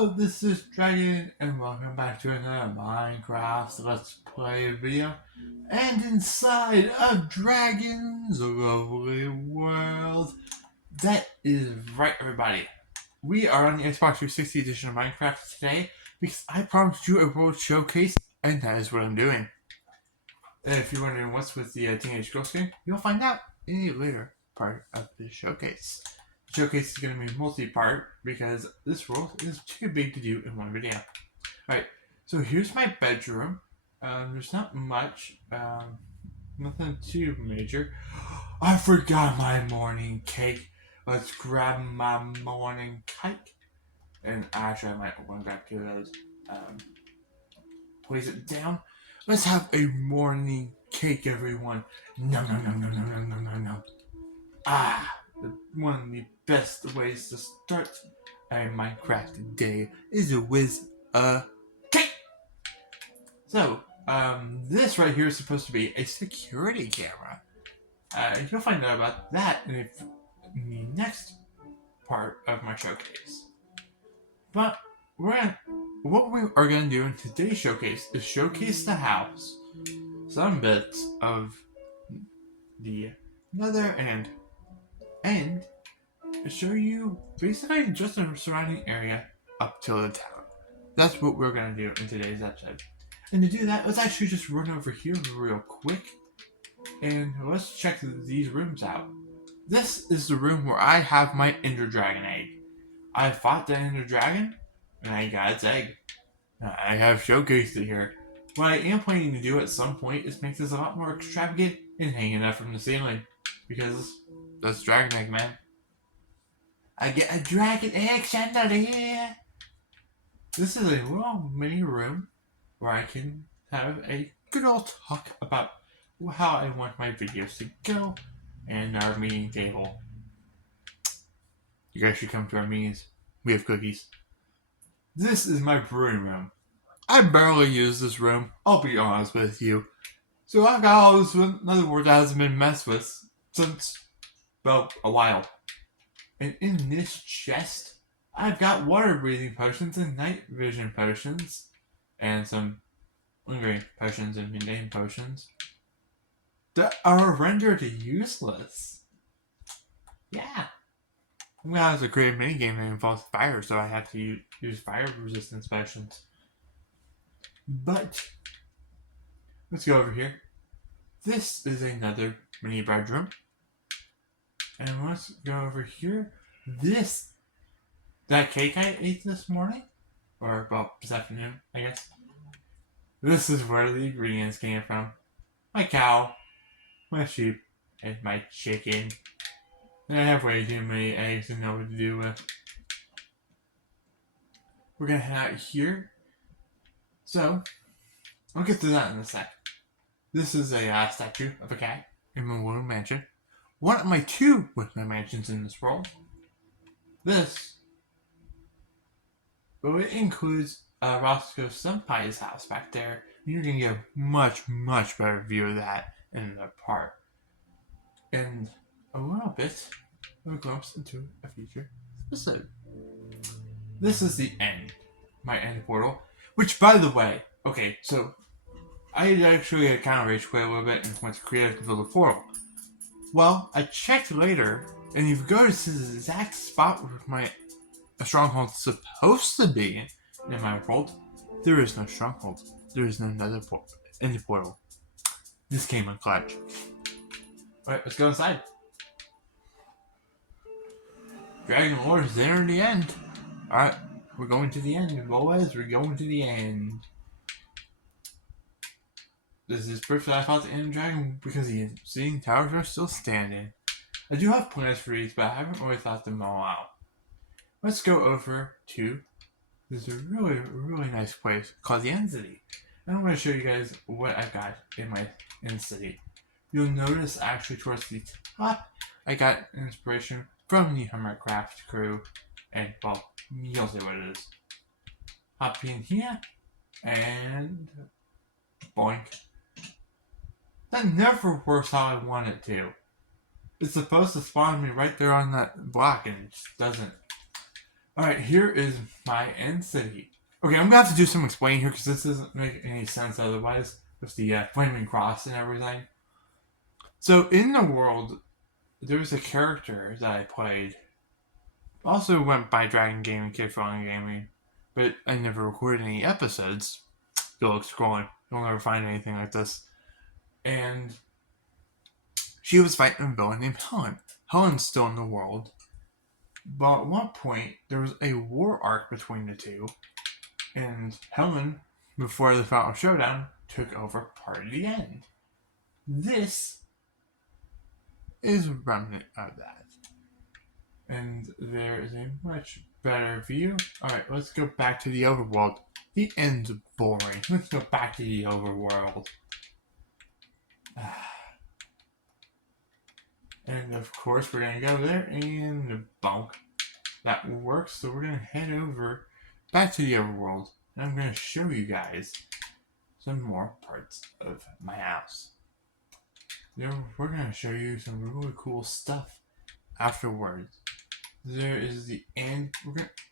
Hello, this is Dragon, and welcome back to another Minecraft Let's Play video. And inside of Dragon's lovely world, that is right, everybody. We are on the Xbox 360 edition of Minecraft today because I promised you a world showcase, and that is what I'm doing. And if you're wondering what's with the teenage girl skin, you'll find out in the later part of the showcase. The showcase is going to be multi-part because this world is too big to do in one video. Alright, so here's my bedroom. There's not much, nothing too major. I forgot my morning cake. Let's grab my morning cake. And actually I might want to grab two of those. Place it down. Let's have a morning cake, everyone. No, no, no, no, no, no, no, no, no. One of the best ways to start a Minecraft day is with a cake. So, this right here is supposed to be a security camera. You'll find out about that in the next part of my showcase. But what we are going to do in today's showcase is showcase the house, some bits of the nether, and show you basically just the surrounding area up till the town. That's what we're going to do in today's episode. And to do that, let's actually just run over here real quick and let's check these rooms out. This is the room where I have my Ender Dragon egg. I fought the Ender Dragon and I got its egg. I have showcased it here. What I am planning to do at some point is make this a lot more extravagant and hang it up from the ceiling. Because that's Dragon Egg, man. I get a Dragon Egg chandelier! This is a little mini room where I can have a good old talk about how I want my videos to go and our meeting table. You guys should come to our meetings. We have cookies. This is my brewing room. I barely use this room, I'll be honest with you. So I've got all this, in other words, that hasn't been messed with since, well, a while. And in this chest, I've got water breathing potions and night vision potions. And some lingering potions and mundane potions that are rendered useless. Yeah. I'm gonna have to create a minigame that involves fire, so I have to use fire resistance potions. But let's go over here. This is another mini bedroom. And let's go over here. That cake I ate this morning, or well, this afternoon, I guess. This is where the ingredients came from. My cow, my sheep, and my chicken. And I have way too many eggs to know what to do with. We're gonna head out here. So, I'll get to that in a sec. This is a statue of a cat in my little mansion. One of my two with my mansions in this world. This, well, it includes Roscoe Senpai's house back there. You're going to get a much, much better view of that in another part. And a little bit of a glimpse into a future episode. This is the end. My end portal. Which, by the way, okay, so I actually kind of rage quit a little bit and went to create to build a portal. Well, I checked later, and if you go to this exact spot where my stronghold is supposed to be in my world, there is no stronghold. There is no nether portal. This came in clutch. Alright, let's go inside. Dragon Lord is there in the end. Alright, we're going to the end, boys. We're going to the end. This is proof that I fought the Ender Dragon because the seeing towers are still standing. I do have plans for these, but I haven't really thought them all out. Let's go over to this really, really nice place called the End City. And I'm going to show you guys what I've got in my End City. You'll notice actually towards the top, I got inspiration from the Hermitcraft crew. And, well, you'll see what it is. Hop in here, and boink. That never works how I want it to. It's supposed to spawn me right there on that block, and it just doesn't. Alright, here is my end city. Okay, I'm gonna have to do some explaining here because this doesn't make any sense otherwise with the flaming cross and everything. So in the world, there's a character that I played. Also went by Dragon Gaming, Kid Phone Gaming, but I never recorded any episodes. Go look scrolling. You'll never find anything like this. And she was fighting a villain named Helen. Helen's still in the world. But at one point, there was a war arc between the two. And Helen, before the final showdown, took over part of the end. This is a remnant of that. And there is a much better view. Alright, let's go back to the overworld. The end's boring. Let's go back to the overworld. And of course, we're going to go there and bonk. That works, so we're going to head over back to the overworld. And I'm going to show you guys some more parts of my house. We're going to show you some really cool stuff afterwards. There is the end.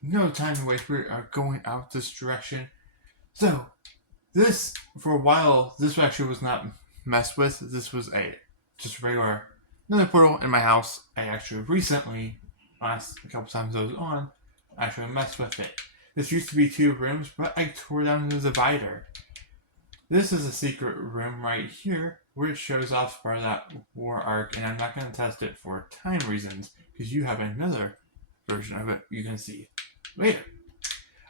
No time to waste. We are going out this direction. So, this, for a while, this actually was not messed with. This was just regular, another portal in my house. I actually recently, last a couple times I was on, actually messed with it. This used to be 2 rooms, but I tore down the divider. This is a secret room right here, where it shows off part of that war arc, and I'm not going to test it for time reasons, because you have another version of it you can see later.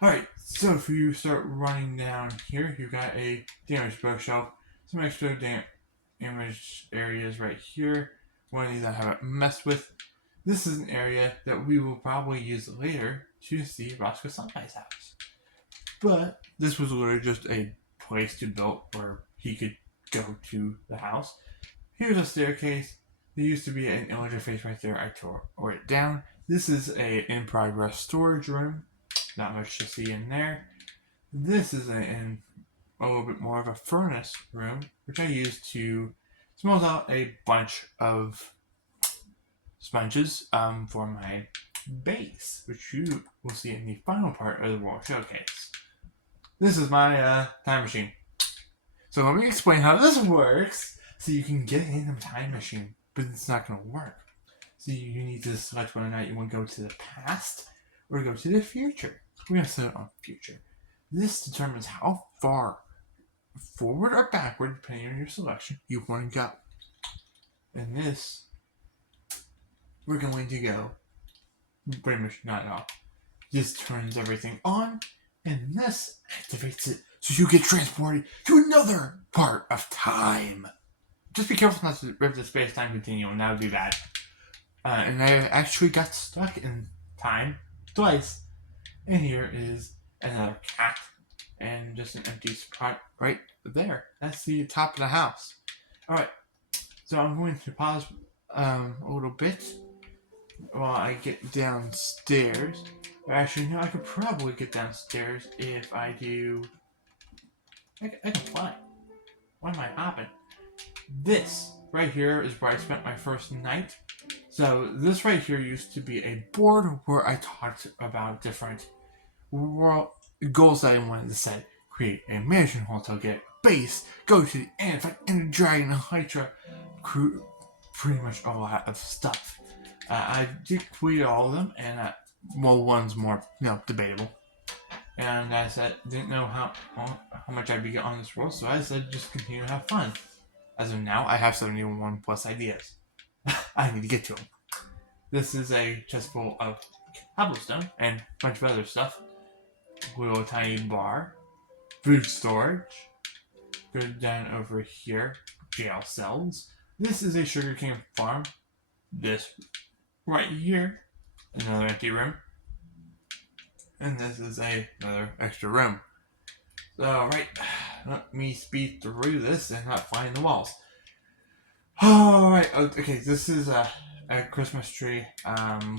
Alright, so if you start running down here, you've got a damaged bookshelf, some extra damaged areas right here, one of these I haven't messed with. This is an area that we will probably use later to see Roscoe Senpai's house. But this was literally just a place to build where he could go to the house. Here's a staircase. There used to be an interface right there. I tore it down. This is a in progress storage room. Not much to see in there. This is a little bit more of a furnace room, which I use to smoke out a bunch of sponges for my base, which you will see in the final part of the World Showcase. This is my time machine. So let me explain how this works so you can get in the time machine, but it's not going to work. So you need to select whether or not you want to go to the past or go to the future. We're going to set it on future. This determines how far forward or backward, depending on your selection, you want to go. And this, we're going to go pretty much not at all. This turns everything on, and this activates it so you get transported to another part of time. Just be careful not to rip the space-time continuum, that would be bad. And I actually got stuck in time twice. And here is another cat and just an empty spot right there. That's the top of the house. Alright, so I'm going to pause a little bit while I get downstairs. Actually, no, I could probably get downstairs if I do... I can fly. Why am I hopping? This right here is where I spent my first night. So this right here used to be a board where I talked about different world goals that I wanted to set. Create a mansion hotel, get a base, go to the end, fight Ender Dragon, Hydra, pretty much a lot of stuff. I did complete all of them, and one's more, debatable. And I said, didn't know how much I'd be on this world, so I said just continue to have fun. As of now, I have 71 plus ideas. I need to get to them. This is a chest full of cobblestone and a bunch of other stuff. Little tiny bar, food storage. Go down over here, jail cells. This is a sugarcane farm. This right here, another empty room. And this is another extra room. So, right, let me speed through this and not fly in the walls. Alright, okay, this is a Christmas tree.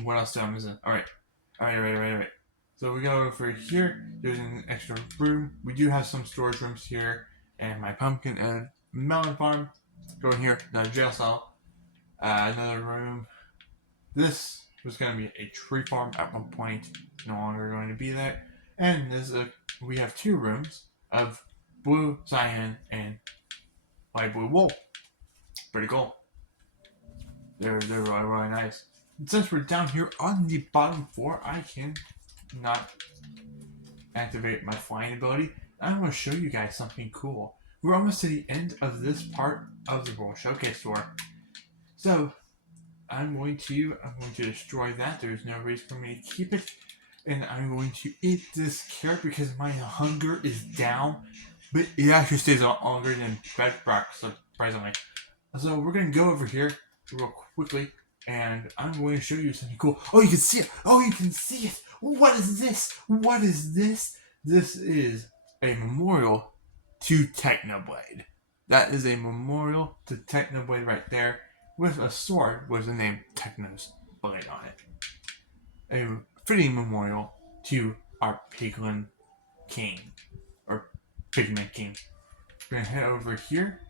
What else do I miss? Alright. So we go over here, there's an extra room. We do have some storage rooms here, and my pumpkin and melon farm. Go in here, another jail cell, another room. This was going to be a tree farm at one point, no longer going to be there. And we have 2 rooms of blue cyan and light blue wool. Pretty cool. They're really, really nice. And since we're down here on the bottom floor, I can not activate my flying ability. I'm going to show you guys something cool. We're almost to the end of this part of the World Showcase Tour. So, I'm going to destroy that. There's no reason for me to keep it. And I'm going to eat this carrot because my hunger is down. But it actually stays on longer than bedrock, surprisingly. So we're going to go over here real quickly. And I'm going to show you something cool. Oh, you can see it! Oh, you can see it! What is this? What is this? This is a memorial to Technoblade. That is a memorial to Technoblade right there, with a sword with the name Techno's Blade on it. A fitting memorial to our Piglin King, or Pigment King. We're gonna head over here.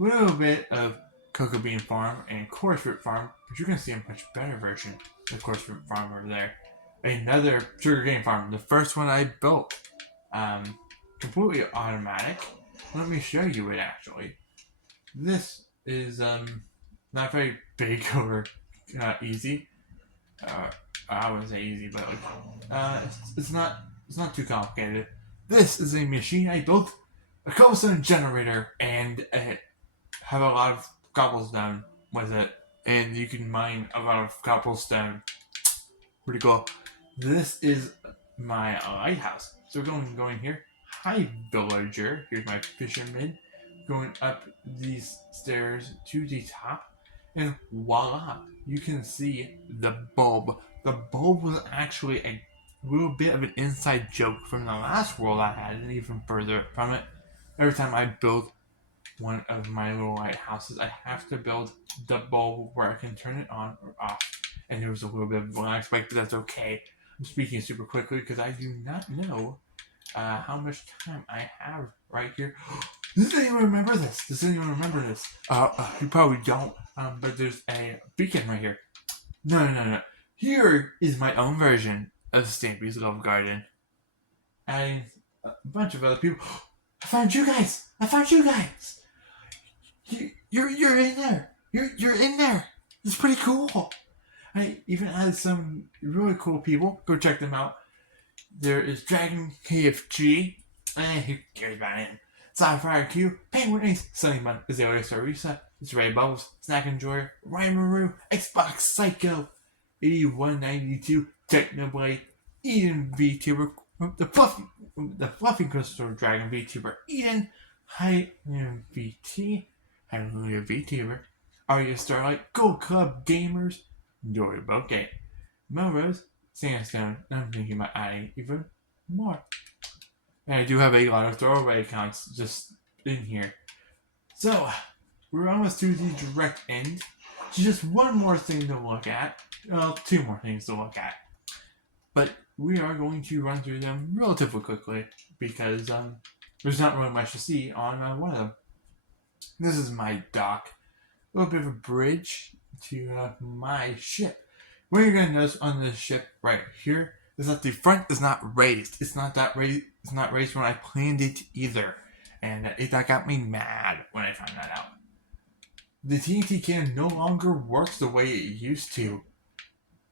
A little bit of Cocoa Bean Farm and Chorus Fruit Farm, but you're gonna see a much better version of Chorus Fruit Farm over there. Another sugarcane farm, the first one I built, completely automatic. Let me show you it actually. This is not very big or easy. I wouldn't say easy, but like, it's not too complicated. This is a machine I built, a cobblestone generator, and have a lot of cobblestone with it, and you can mine a lot of cobblestone. Pretty cool. This is my lighthouse. So we're going here. Hi, villager. Here's my fisherman. Going up these stairs to the top, and voila, you can see the bulb. The bulb was actually a little bit of an inside joke from the last world I had, and even further from it. Every time I build one of my little lighthouses, I have to build the bulb where I can turn it on or off. And there was a little bit of a lag spike, but that's okay. I'm speaking super quickly because I do not know how much time I have right here. Does anyone remember this? You probably don't, but there's a beacon right here. No. Here is my own version of Stampy's Love Garden. And a bunch of other people. I found you guys! You're in there! You're in there! It's pretty cool! I even added some really cool people. Go check them out. There is Dragon KFG. Who cares about him? Sapphire Q, PenguinAce, Sunnybun, AzeliaStarisa, itsreibubbles, Snack Enjoyer, Ryan Maru, Xbox Psycho, 8192, Technoblade, Eden VTuber, the Fluffy Crystal Dragon VTuber, Eden, Hylia VT, Hylia VTuber, AriaStarlight, Gold Club Gamers, Doriboke, Melrosse, Sandstone, and I'm thinking about adding even more. And I do have a lot of throwaway accounts just in here. So, we're almost to the direct end. So just one more thing to look at. Well, 2 more things to look at. But we are going to run through them relatively quickly because there's not really much to see on one of them. This is my dock. A little bit of a bridge to my ship. What you're going to notice on this ship right here is that the front is not raised. It's not raised when I planned it either. And that got me mad when I found that out. The TNT cannon no longer works the way it used to.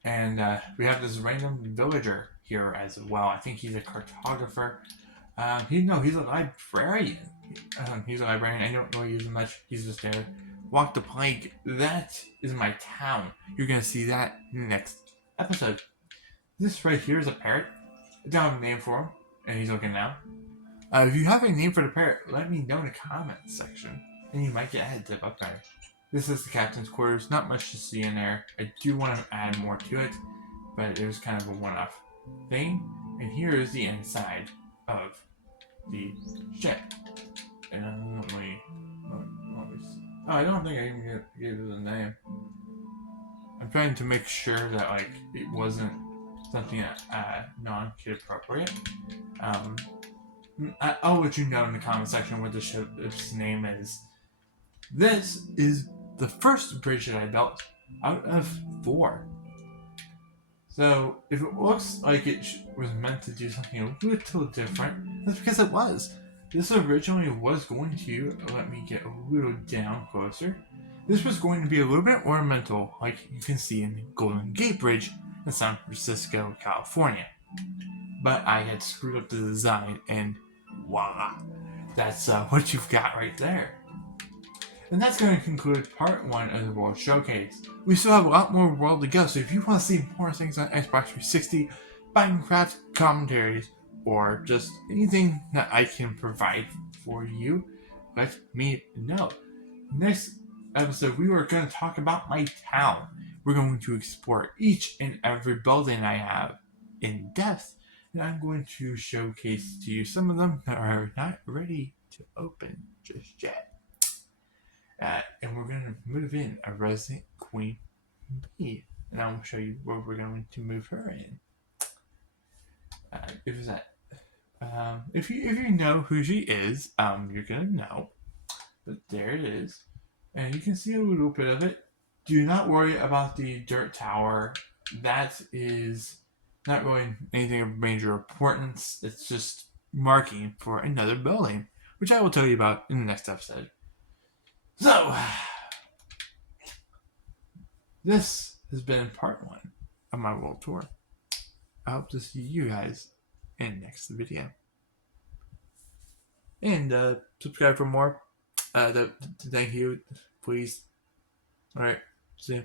And we have this random villager here as well. I think he's a cartographer. He's a librarian. He's a librarian. I don't really use him much. He's just there. Walk the plank. That is my town. You're going to see that next episode. This right here is a parrot. I don't have a name for him, and he's looking now. If you have a name for the parrot, let me know in the comments section, and you might get added to the upgrade. This is the captain's quarters. Not much to see in there. I do want to add more to it, but it was kind of a one-off thing. And here is the inside of the ship. And let me I don't think I even gave it a name. I'm trying to make sure that it wasn't something non-kid appropriate. I'll let you know in the comment section what the ship's name is. This is the first bridge that I built out of 4. So if it looks like it was meant to do something a little different, that's because it was. This originally was going to, let me get a little down closer. This was going to be a little bit ornamental, like you can see in the Golden Gate Bridge in San Francisco, California. But I had screwed up the design, and voila, that's what you've got right there. And that's going to conclude part 1 of the World Showcase. We still have a lot more world to go, so if you want to see more things on Xbox 360, Minecraft commentaries, or just anything that I can provide for you, let me know. Next episode, we are going to talk about my town. We're going to explore each and every building I have in depth, and I'm going to showcase to you some of them that are not ready to open just yet. And we're going to move in a resident queen bee, and I will show you where we're going to move her in. If you know who she is, you're gonna know. But there it is, and you can see a little bit of it. Do not worry about the dirt tower. That is not really anything of major importance. It's just marking for another building, which I will tell you about in the next episode. So, this has been part 1 of my world tour. I hope to see you guys in the next video. And subscribe for more. Thank you, please. Alright, see ya.